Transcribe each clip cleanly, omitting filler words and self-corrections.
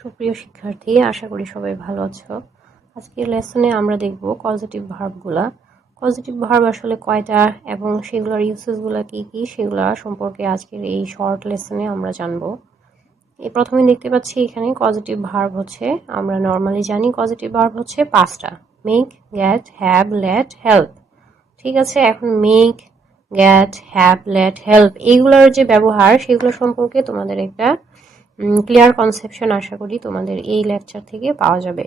সুপ্রিয় শিক্ষার্থী, আশা করি সবাই ভালো আছো। আজকের লেসনে আমরা দেখব পজিটিভ ভার্বগুলা। পজিটিভ ভার্ব আসলে কয়টা এবং সেগুলোর ইউসেসগুলো কি কি সেগুলো সম্পর্কে আজকের এই শর্ট লেসনে আমরা জানবো। এই প্রথমে দেখতে পাচ্ছি এখানে পজিটিভ ভার্ব হচ্ছে, আমরা নর্মালি জানি পজিটিভ ভার্ব হচ্ছে পাঁচটা: make, get, have, let, help. ঠিক আছে, এখন make, get, have, let, help এইগুলোর যে ব্যবহার সেগুলো সম্পর্কে তোমাদের একটা ক্লিয়ার কনসেপশন আশা করি তোমাদের এই লেকচার থেকে পাওয়া যাবে।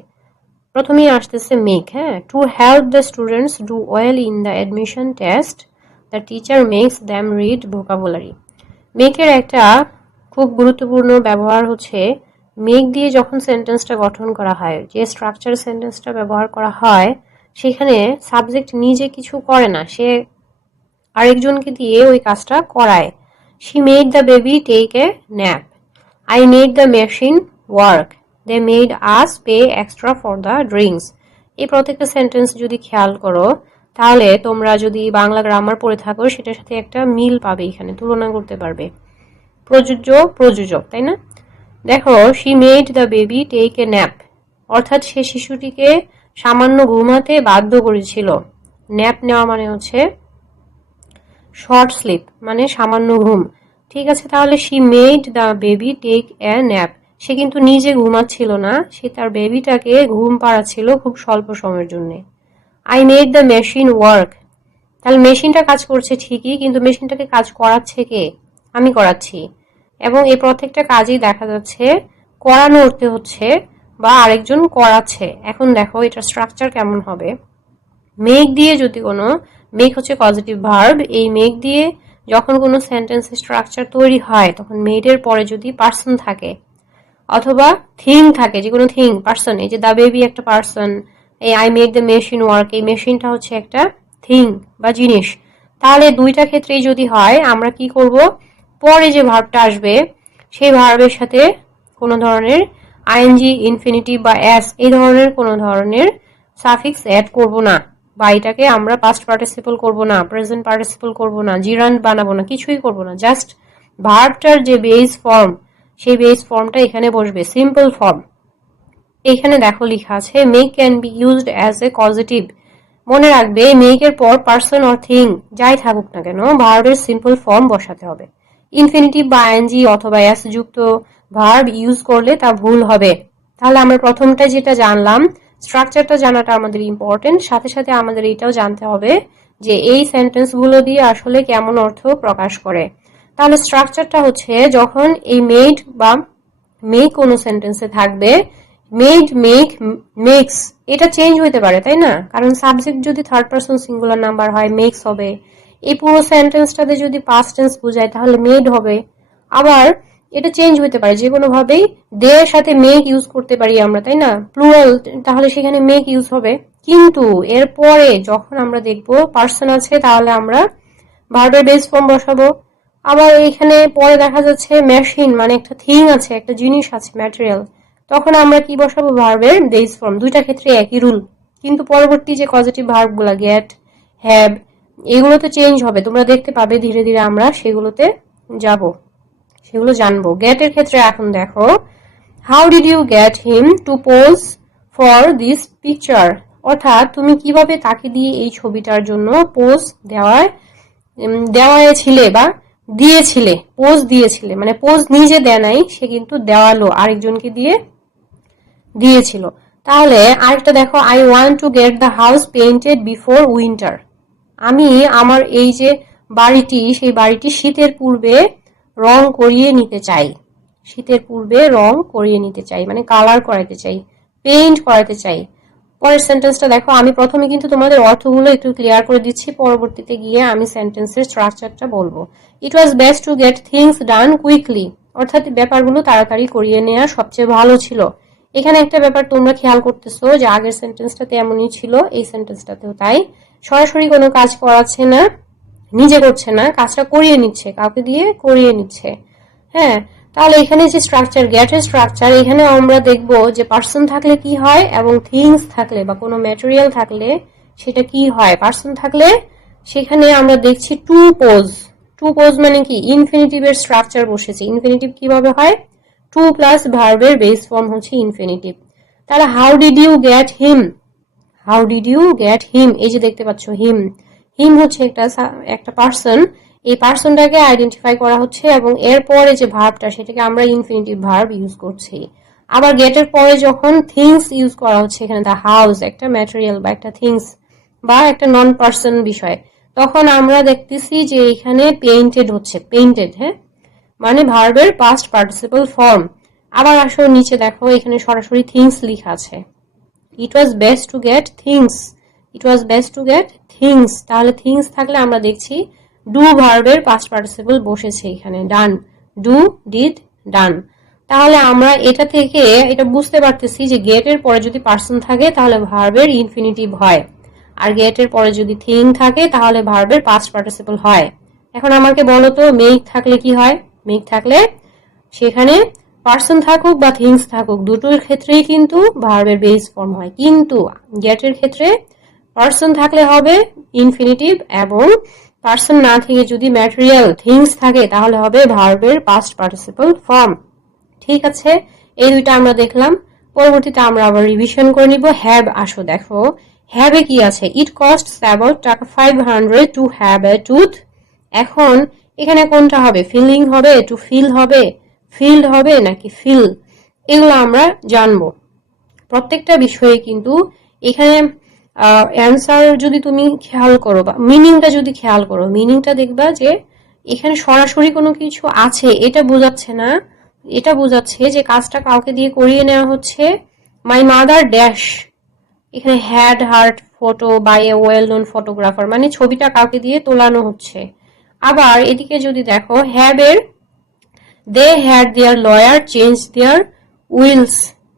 প্রথমেই আসতেছে মেক। হ্যাঁ, to help the students do well in the admission test the teacher makes them read vocabulary. মেকের একটা খুব গুরুত্বপূর্ণ ব্যবহার হচ্ছে, মেক দিয়ে যখন সেন্টেন্সটা গঠন করা হয়, যে স্ট্রাকচার সেন্টেন্সটা ব্যবহার করা হয় সেখানে সাবজেক্ট নিজে কিছু করে না, সে আরেকজনকে দিয়ে ওই কাজটা করায়। She made the baby take a nap. I made the machine work. They made us pay extra for the drinks. এই প্রত্যেকটা সেন্টেন্স যদি খেয়াল করো তাহলে তোমরা যদি বাংলা গ্রামার পড়ে থাকো সেটার সাথে একটা মিল পাবে, এখানে তুলনা করতে পারবে। প্রযোজ্য প্রযোজক, তাই না? দেখো, she made the baby take a nap, অর্থাৎ সে শিশুটিকে সামান্য ঘুমাতে বাধ্য করেছিল। ন্যাপ নেওয়া মানে হচ্ছে শর্ট স্লিপ, মানে সামান্য ঘুম। ঠিক আছে, তাহলে she made the baby take a nap, সে কিন্তু নিজে ঘুমাচ্ছিল না, সে তার বেবিটাকে ঘুম পাড়াচ্ছিল খুব স্বল্প সময়ের জন্য। I made the machine work, তাহলে মেশিনটা কাজ করছে ঠিকই, কিন্তু মেশিনটাকে কাজ করাচ্ছে কে? আমি করাচ্ছি। এবং এই প্রত্যেকটা কাজই দেখা যাচ্ছে করানো অর্থে হচ্ছে বা আরেকজন করাচ্ছে। এখন দেখো এটা স্ট্রাকচার কেমন হবে। মেক দিয়ে যদি কোনো, মেক হচ্ছে পজিটিভ ভার্ব, এই মেক দিয়ে যখন কোনো সেন্টেন্সের স্ট্রাকচার তৈরি হয় তখন মেডের পরে যদি পার্সন থাকে অথবা থিং থাকে, যে কোনো থিং, পার্সন, এই যে দ্য বেবি একটা পার্সন, এই I make the machine work, এই মেশিনটা হচ্ছে একটা থিং বা জিনিস, তাহলে দুইটা ক্ষেত্রেই যদি হয় আমরা কি করব, পরে যে ভার্বটা আসবে সেই ভার্বের সাথে কোনো ধরনের আইএনজি, ইনফিনিটিভ বা এস এই ধরনের কোনো ধরনের সাফিক্স অ্যাড করব না, বা এটাকে আমরা পাস্ট পার্টিসিপল করব না, প্রেজেন্ট পার্টিসিপল করব না, জিরান্ড বানাবো না, কিছুই করব না। জাস্ট ভার্বটার যে বেস ফর্ম সেই বেস ফর্মটা এখানে বসবে, সিম্পল ফর্ম। এখানে দেখো লেখা আছে make can be used as a causative. মনে রাখবে মেকের পর পার্সন অর থিং যাই থাকুক না কেন ভার্বের সিম্পল ফর্ম বসাতে হবে। ইনফিনিটিভ বা আইএনজি অথবা এস যুক্ত ভার্ব ইউজ করলে তা ভুল হবে। তাহলে আমরা প্রথমটা যেটা জানলাম, স্ট্রাকচারটা জানাটা আমাদের ইম্পর্টেন্ট, সাথে সাথে আমাদের এটাও জানতে হবে যে এই সেন্টেন্সগুলো দিয়ে আসলে কেমন অর্থ প্রকাশ করে। তাহলে স্ট্রাকচারটা হচ্ছে, যখন এই মেড বা মেক কোনো সেন্টেন্সে থাকবে, মেড, মেক, মেক্স, এটা চেঞ্জ হইতে পারে, তাই না? কারণ সাবজেক্ট যদি থার্ড পারসন সিঙ্গুলার নাম্বার হয় মেক্স হবে। এই পুরো সেন্টেন্সটাতে যদি পাস্ট টেন্স বোঝায় তাহলে মেড হবে। আবার এটা চেঞ্জ হতে পারে যে কোনো ভাবেই, দে এর সাথে মেক ইউজ করতে পারি আমরা, তাই না? প্লুরাল, তাহলে সেখানে মেক ইউজ হবে। কিন্তু এরপরে যখন আমরা দেখবো পার্সন আছে তাহলে আমরা ভার্বের বেস ফর্ম বসাবো। আবার এখানে পরে দেখা যাচ্ছে মেশিন মানে একটা থিং আছে, একটা জিনিস আছে, ম্যাটেরিয়াল, তখন আমরা কি বসাবো? ভার্বের বেস ফর্ম। দুইটা ক্ষেত্রে একই রুল, কিন্তু পরবর্তী যে পজিটিভ ভার্বগুলো গেট, হ্যাভ, এগুলোতে চেঞ্জ হবে, তোমরা দেখতে পাবে ধীরে ধীরে আমরা সেগুলোতে যাব, সেগুলো জানবো। গেটের ক্ষেত্রে এখন দেখো, how did you get him to pose for this picture, অর্থাৎ তুমি কিভাবে তাকে দিয়ে এই ছবিটার জন্য পোজ দেওয়াছিলে বা দিয়েছিলে, পোজ দিয়েছিলে, মানে পোজ নিজে দেয় নাই, সে কিন্তু দেওয়ালো, আরেকজনকে দিয়ে দিয়েছিল। তাহলে আরেকটা দেখো, I want to get the house painted before winter, আমি আমার এই যে বাড়িটি, সেই বাড়িটি শীতের পূর্বে রং করিয়ে নিতে চাই। শীতের পূর্বে রং করিয়ে নিতে চাই মানে কালার করাইতে চাই, পেইন্ট করাইতে চাই। পরের সেন্টেন্সটা দেখো, আমি প্রথমে কিন্তু তোমাদের অর্থগুলো একটু ক্লিয়ার করে দিচ্ছি, পরবর্তীতে গিয়ে আমি সেন্টেন্সের স্ট্রাকচারটা বলবো। It was best to get things done quickly, অর্থাৎ ব্যাপারগুলো তাড়াতাড়ি করিয়ে নেওয়া সবচেয়ে ভালো ছিল। এখানে একটা ব্যাপার তোমরা খেয়াল করতেছো যে আগের সেন্টেন্সটাতে এমনই ছিল, এই সেন্টেন্সটাতেও তাই। সরাসরি কোনো কাজ করাচ্ছে না, নিজে করছে না, কাজটা করিয়ে নিচ্ছে, কাউকে দিয়ে করিয়ে নিচ্ছে। হ্যাঁ, তাহলে এখানে যে স্ট্রাকচার, গেটের স্ট্রাকচার, এখানে আমরা দেখব যে পার্সন থাকলে কি হয় এবং থিংস থাকলে বা কোনো ম্যাটেরিয়াল থাকলে সেটা কি হয়। পার্সন থাকলে সেখানে আমরা দেখছি টু পোজ। টু পোজ মানে কি? ইনফিনিটিভের স্ট্রাকচার বসেছে। ইনফিনিটিভ কিভাবে হয়? টু প্লাস ভার্বের বেস ফর্ম হচ্ছে ইনফিনিটিভ। তাহলে how did you get him, how did you get him, এই যে দেখতে পাচ্ছ হিম, হিম হচ্ছে একটা পার্সন, এই পার্সনটাকে আইডেন্টিফাই করা হচ্ছে এবং এরপরে যে ভার্বটা সেটাকে আমরা ইনফিনিটিভ ভার্ব ইউজ করছি। আবার গেটের পরে যখন থিংস ইউজ করা হচ্ছে, এখানে দ্য হাউস একটা ম্যাটেরিয়াল বা একটা থিংস বা একটা নন পার্সন বিষয়, তখন আমরা দেখতেছি যে এখানে পেইন্টেড হচ্ছে, পেইন্টেড, হ্যাঁ, মানে ভার্বের পাস্ট পার্টিসিপল ফর্ম। আবার আসো নিচে দেখো, এখানে সরাসরি থিংস লেখা আছে, it was best to get things, it was best to get things. তাহলে থিংস থাকলে আমরা দেখছি ডু ভার্বের পাস্ট পার্টিসিপল বসেছে এখানে, ডান, ডু, ডিড, ডান। তাহলে আমরা এটা থেকে এটা বুঝতে পারতেছি যে গেটের পরে যদি পার্সন থাকে তাহলে ভার্বের ইনফিনিটিভ হয়, আর গেটের পরে যদি থিং থাকে তাহলে ভার্বের পাস্ট পার্টিসিপল হয়। এখন আমাকে বলো তো মেক থাকলে কি হয়? মেক থাকলে সেখানে পার্সন থাকুক বা থিংস থাকুক দুটোর ক্ষেত্রেই কিন্তু ভার্বের বেস ফর্ম হয়, কিন্তু গেটের ক্ষেত্রে পার্সন থাকলে হবে ইনফিনিটিভ এবং পার্সন না থেকে যদি ম্যাটেরিয়াল থিংস থাকে তাহলে হবে ভার্বের পাস্ট পার্টিসিপল ফর্ম। ঠিক আছে, এই দুইটা আমরা দেখলাম। পরবর্তীতে আমরা আবার রিভিশন করে নিব। হ্যাভ, আসো দেখো হ্যাভে কি আছে, ইট কস্টস অ্যাবাউট টাকা 500 টু হ্যাভ এ টুথ। এখন এখানে কোনটা হবে, ফিলিং হবে, টু ফিল হবে, ফিল্ড হবে নাকি ফিল, এগুলো আমরা জানবো। প্রত্যেকটা বিষয়ে কিন্তু এখানে অ্যান্সার যদি তুমি খেয়াল করো বা মিনিংটা যদি খেয়াল করো, মিনিংটা দেখবা যে এখানে সরাসরি কোনো কিছু আছে এটা বোঝাচ্ছে না, এটা বোঝাচ্ছে যে কাজটা কাউকে দিয়ে করিয়ে নেওয়া হচ্ছে। মাই মাদার ড্যাশ, এখানে had heart photo by a well known photographer, মানে ছবিটা কাউকে দিয়ে তোলানো হচ্ছে। আবার এদিকে যদি দেখো হ্যাভ এর they had their lawyer change their wills,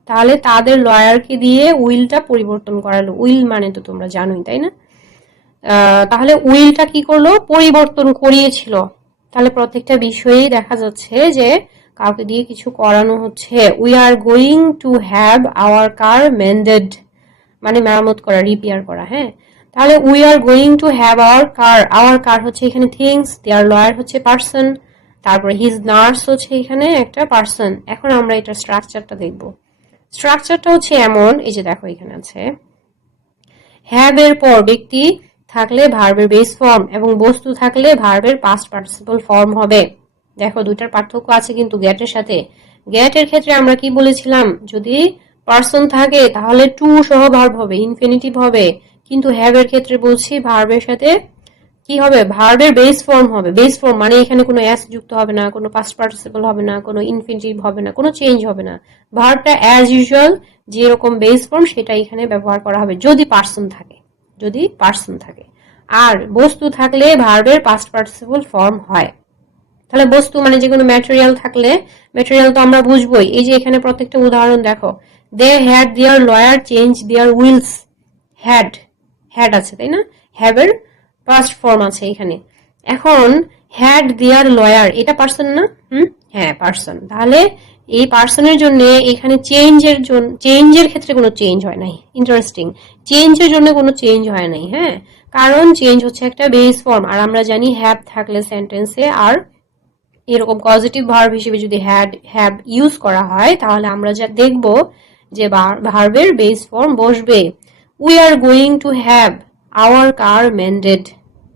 তাহলে তাদের লয়ারকে দিয়ে উইলটা পরিবর্তন করালো, উইল মানে তো তোমরা জানোই তাই না, তাহলে উইলটা কি করলো, পরিবর্তন করিয়েছিল। তাহলে প্রত্যেকটা বিষয়েই দেখা যাচ্ছে যে কাউকে দিয়ে কিছু করানো হচ্ছে। We are going to have our car mended, মানে মেরামত করা, রিপেয়ার করা, হ্যাঁ। তাহলে we are going to have our car হচ্ছে এখানে থিংস, দেয়ার লয়ার হচ্ছে পার্সন, তারপরে হিজ নার্স হচ্ছে এখানে একটা পার্সন। এখন আমরা এটা স্ট্রাকচারটা দেখব। স্ট্রাকচারটা হচ্ছে এমন, এই যে দেখো এখানে আছে হ্যাভ এর পর ব্যক্তি থাকলে ভার্বের বেস ফর্ম এবং বস্তু থাকলে ভার্বের পাস্ট পার্টিসিপল ফর্ম হবে। দেখো দুইটার পার্থক্য আছে কিন্তু গেটের সাথে। গেটের ক্ষেত্রে আমরা কি বলেছিলাম, যদি পার্সন থাকে তাহলে টু সহ ভার্ব হবে, ইনফিনিটিভ হবে, কিন্তু হ্যাভ এর ক্ষেত্রে বলছি ভার্বের সাথে কি হবে, ভার্বের বেস ফর্ম হবে। বেস ফর্ম মানে এখানে কোনো এস যুক্ত হবে না, কোনো পাস্ট পার্টিসিপল হবে না, কোনো ইনফিনিটিভ হবে না, কোনো চেঞ্জ হবে না। ভার্বটা অ্যাজ ইউজুয়াল যেরকম বেস ফর্ম সেটা এখানে ব্যবহার করা হবে যদি পার্সন থাকে, যদি পার্সন থাকে। আর বস্তু থাকলে ভার্বের পাস্ট পার্টিসিপল ফর্ম হয়। তাহলে বস্তু মানে যে কোনো ম্যাটেরিয়াল থাকলে, ম্যাটেরিয়াল তো আমরা বুঝবোই, এই যে এখানে প্রত্যেকটা উদাহরণ দেখো, they had their lawyer change their wills, had, had আছে তাই না, হ্যাভের পাস্ট ফর্ম আছে এখানে। এখন হ্যাড দেয়ার লয়ার এটা পার্সন না, হ্যাঁ পার্সন। তাহলে এই পার্সনের জন্য এখানে চেঞ্জের ক্ষেত্রে কোনো চেঞ্জ হয় নাই, ইন্টারেস্টিং, চেঞ্জের জন্য কোনো চেঞ্জ হয় নাই, হ্যাঁ, কারণ চেঞ্জ হচ্ছে একটা বেস ফর্ম। আর আমরা জানি হ্যাভ থাকলে সেন্টেন্সে আর এরকম পজিটিভ ভার্ব হিসেবে যদি হ্যাভ ইউজ করা হয় তাহলে আমরা যা দেখব যে ভার্বের বেস ফর্ম বসবে। We are going to have our car mended,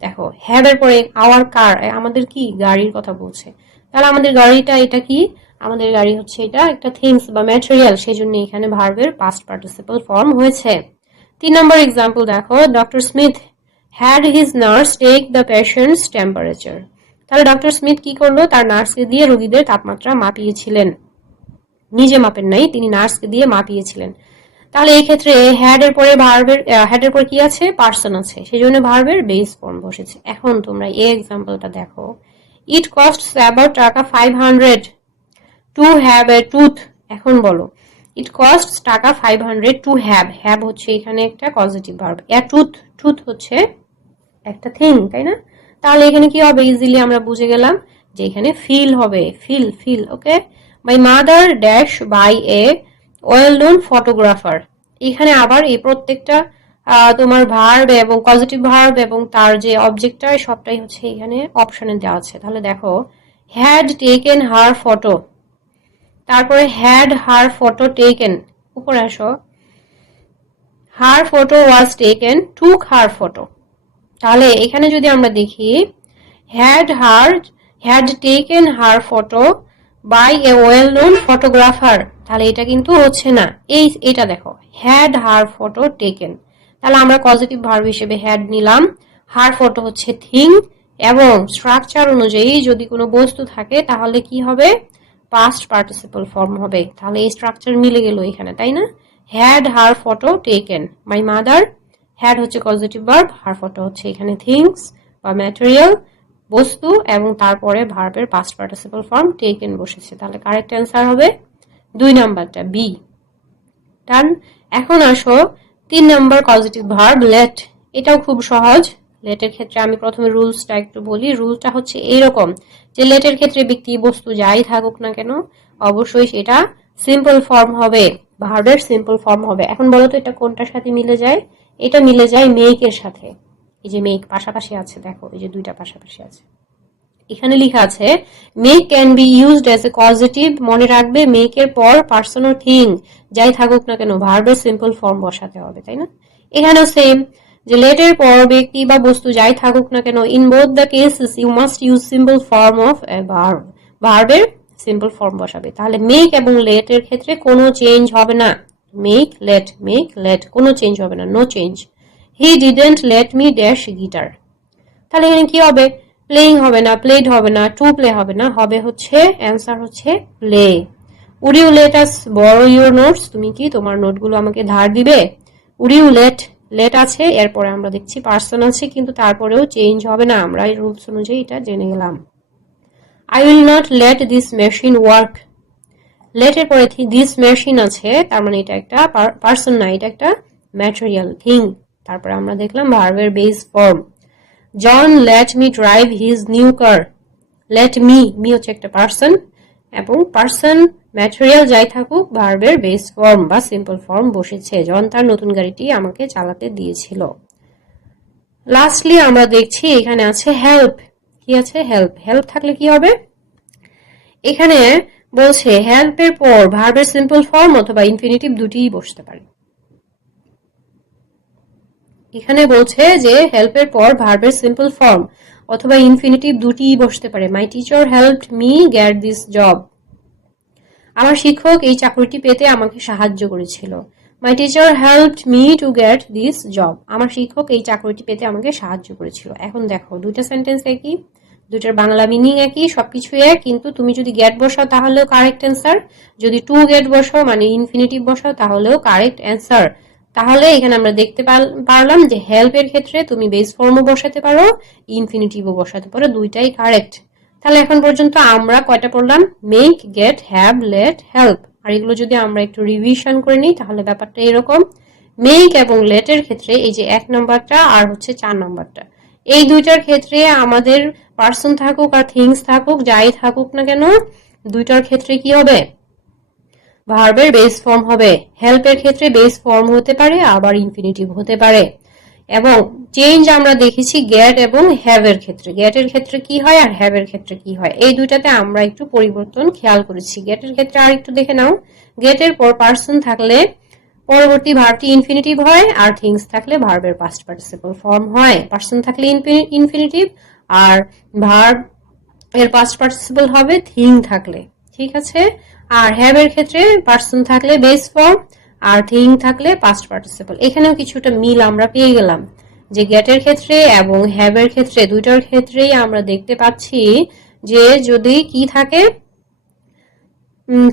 দেখো হ্যাভ এর পরে আওয়ার কার, আমাদের কি গাড়ির কথা বলছে, তাহলে আমাদের গাড়িটা এটা কি, আমাদের গাড়ি হচ্ছে এটা একটা থিংস বা ম্যাটেরিয়াল, সেজন্য এখানে ভার্বের পাস্ট পার্টিসিপল ফর্ম হয়েছে। 3 নম্বর এক্সাম্পল দেখো, doctor Smith had his nurse take the patient's temperature. তাহলে ডক্টর স্মিথ কি করলো, তার নার্সকে দিয়ে রোগীদের তাপমাত্রা মাপিয়েছিলেন, নিজে মাপেন নাই, তিনি নার্সকে দিয়ে মাপিয়েছিলেন। তাহলে এই ক্ষেত্রে হ্যাড এর পরে ভার্বের হ্যাড এর পরে কি আছে, পার্সন আছে, সেই জন্য ভার্বের বেস ফর্ম বসেছে। এখন তোমরা এই এক্সাম্পলটা দেখো, ইট কস্টস অ্যাবাউট টাকা 500 টু হ্যাভ এ টুথ। এখন বলো, ইট কস্টস টাকা 500 টু হ্যাভ, হ্যাভ হচ্ছে এখানে একটা পজিটিভ ভার্ব, এ টুথ, টুথ হচ্ছে একটা থিং তাই না। তাহলে এখানে কি হবে, ইজিলি আমরা বুঝে গেলাম যে এখানে ফিল হবে, fill, fill, okay. My mother dash by a well known photographer, এখানে আবার এই প্রত্যেকটা তোমার ভার্ব এবং পজিটিভ ভার্ব এবং তার যে অবজেক্টটা সবটাই হচ্ছে এখানে অপশনে দেওয়া আছে। তাহলে দেখো হ্যাড টেকেন হার ফটো, তারপরে হ্যাড হার ফটো টেকেন, উপরে আসো, her photo was taken, took her photo. তাহলে এখানে যদি আমরা দেখি had taken her photo by a well known photographer, তাহলে এটা কিন্তু হচ্ছে না। এটা দেখো, হ্যাড হার ফটো টেকেন, তাহলে আমরা পজিটিভ ভার্ব হিসেবে হ্যাড নিলাম। হার ফটো হচ্ছে থিং, এবং স্ট্রাকচার অনুযায়ী যদি কোনো বস্তু থাকে তাহলে কি হবে, পাস্ট পার্টিসিপল ফর্ম হবে। তাহলে এই স্ট্রাকচার মিলে গেল এখানে, তাই না? Had her photo taken my mother, had হচ্ছে পজিটিভ ভার্ব, হার ফটো হচ্ছে এখানে থিংস বা ম্যাটেরিয়াল, বস্তু, এবং তারপরে ভার্বের পাস্ট পার্টিসিপল ফর্ম টেকেন বসেছে। তাহলে কারেক্ট অ্যান্সার হবে 2 নাম্বারটা, বি। ডান। এখন আসো 3 নাম্বার পজিটিভ ভার্ব লেট। এটাও খুব সহজ। লেটের ক্ষেত্রে আমি প্রথমে রুলসটা একটু বলি। রুলটা হচ্ছে এইরকম যে লেটের ক্ষেত্রে ব্যক্তি বস্তু যাই থাকুক না কেন অবশ্যই সেটা সিম্পল ফর্ম হবে, ভার্বের সিম্পল ফর্ম হবে। এখন বলো তো এটা কোনটার সাথে মিলে যায়? এটা মিলে যায় মেকের সাথে। এই যে মেক পাশাপাশি আছে, দেখো এই যে দুইটা পাশাপাশি আছে। এখানে লেখা আছে make can be used as a positive. মনে রাখবে মেকের পর পার্সন ও থিং যাই থাকুক না কেন ভার্বের সিম্পল ফর্ম বসাতে হবে, তাই না? এখানেও সেম, যে লেটের পর ব্যক্তি বা বস্তু যাই থাকুক না কেন in both the cases you must use simple form of a verb, ভার্বের সিম্পল ফর্ম বসাবে। তাহলে মেক এবং লেটের ক্ষেত্রে কোনো চেঞ্জ হবে না। মেক লেট কোনো চেঞ্জ হবে না, no change. He didn't let me dash guitar, তাহলে এখানে কি হবে, প্লেইং হবে না, প্লেড হবে না, টু প্লে হবে না, হবে হচ্ছে অ্যান্সার হচ্ছে play. Would you let us borrow your notes, তুমি কি তোমার নোটগুলো আমাকে ধার দিবে? উড ইউ লেট আছে, এরপরে আমরা দেখছি পার্সন আছে, কিন্তু তারপরেও চেঞ্জ হবে না, আমরা এই রুলস অনুযায়ী এটা জেনে গেলাম। I will not let this machine work, লেটের পরে দিস মেশিন আছে, তার মানে এটা একটা পার্সন না, এটা একটা ম্যাটেরিয়াল থিং। তারপরে আমরা দেখলাম ভার্বের base form. John let me drive his new car, let me হচ্ছে একটা পার্সন, এবং পার্সন ম্যাটেরিয়াল যাই থাকুক ভার্বের বেস ফর্ম বা সিম্পল ফর্ম বসেছে। জন তার নতুন গাড়িটি আমাকে চালাতে দিয়েছিল। লাস্টলি আমরা দেখছি এখানে আছে হেল্প। কি আছে? হেল্প। হেল্প থাকলে কি হবে? এখানে বলছে হেল্পের পর ভার্বের সিম্পল ফর্ম অথবা ইনফিনিটিভ দুটিই বসতে পারে। এখানে বলছে যে হেল্পের পর ভার্বের সিম্পল ফর্ম অথবা ইনফিনিটিভ দুটিই বসতে পারে। My teacher helped me get this job, আমার শিক্ষক এই চাকরিটি পেতে আমাকে সাহায্য করেছিল। My teacher helped me to get this job, আমার শিক্ষক এই চাকরিটি পেতে আমাকে সাহায্য করেছিল। এখন দেখো দুইটা সেন্টেন্স একই, দুইটার বাংলা মিনিং একই, সবকিছু এক, কিন্তু তুমি যদি গেট বসাও তাহলেও কারেক্ট অ্যান্সার, যদি টু গেট বসাও মানে ইনফিনিটিভ বসাও তাহলেও কারেক্ট অ্যান্সার। তাহলে এখানে আমরা দেখতে পারলাম যে হেল্পের ক্ষেত্রে তুমি বেস ফর্মও বসাতে পারো, ইনফিনিটিভও বসাতে পারো, দুইটাই কারেক্ট। তাহলে এখন পর্যন্ত আমরা কয়টা পড়লাম? Make, get, have, let, help. আর এগুলো যদি আমরা একটু রিভিশন করে নিই তাহলে ব্যাপারটা এরকম। মেক এবং লেটের ক্ষেত্রে এই যে 1 নম্বরটা আর হচ্ছে 4 নম্বরটা, এই দুইটার ক্ষেত্রে আমাদের পার্সন থাকুক আর থিংস থাকুক যাই থাকুক না কেন দুইটার ক্ষেত্রে কি হবে? ভার্বের বেস ফর্ম হবে। হেল্পের ক্ষেত্রে বেস ফর্ম হতে পারে আবার ইনফিনিটিভ হতে পারে। এবং চেঞ্জ আমরা দেখেছি গেট এবং হ্যাভ এর ক্ষেত্রে। গেটের ক্ষেত্রে কি হয় আর হ্যাভ এর ক্ষেত্রে কি হয়, এই দুইটাতে আমরা একটু পরিবর্তন খেয়াল করেছি। গেটের ক্ষেত্রে আর একটু দেখে নাও, গেটের পর পার্সন থাকলে পরবর্তী ভার্বটি ইনফিনিটিভ হয়, আর থিংস থাকলে ভার্বের পাস্ট পার্টিসিপল ফর্ম হয়। পার্সন থাকলে ইনফিনিটিভ আর ভার্ব এর পাস্ট পার্টিসিপল হবে থিং থাকলে, ঠিক আছে? আর হ্যাভ এর ক্ষেত্রে পার্সন থাকলে বেস ফর্ম আর থিং থাকলে পাস্ট পার্টিসিপল। এখানেও কিছুটা মিল আমরা পেয়ে গেলাম যে গেটের ক্ষেত্রে এবং হ্যাভ এর ক্ষেত্রে দুইটার ক্ষেত্রেই আমরা দেখতে পাচ্ছি যে যদি কি থাকে,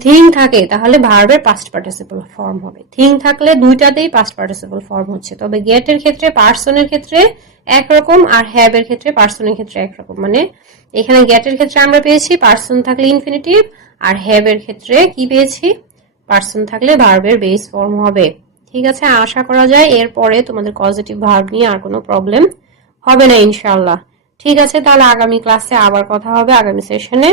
থিং থাকে তাহলে ভার্বের পাস্ট পার্টিসিপল ফর্ম হবে, থিং থাকলে দুইটাতেই পাস্ট পার্টিসিপল ফর্ম হচ্ছে। তবে গেটের ক্ষেত্রে পার্সনের ক্ষেত্রে একরকম আর হ্যাভ এর ক্ষেত্রে পার্সনের ক্ষেত্রে একরকম। মানে এখানে গেটের ক্ষেত্রে আমরা পেয়েছি পার্সন থাকলে ইনফিনিটিভ, আর হ্যাভ এর ক্ষেত্রে কি পেয়েছি? পার্সন থাকলে ভার্বের বেস ফর্ম হবে। ঠিক আছে, আশা করা যায় এরপরে তোমাদের পজিটিভ ভার্ব নিয়ে আর কোনো প্রবলেম হবে না ইনশাআল্লাহ। ঠিক আছে, তাহলে আগামী ক্লাসে আবার কথা হবে, আগামী সেশনে।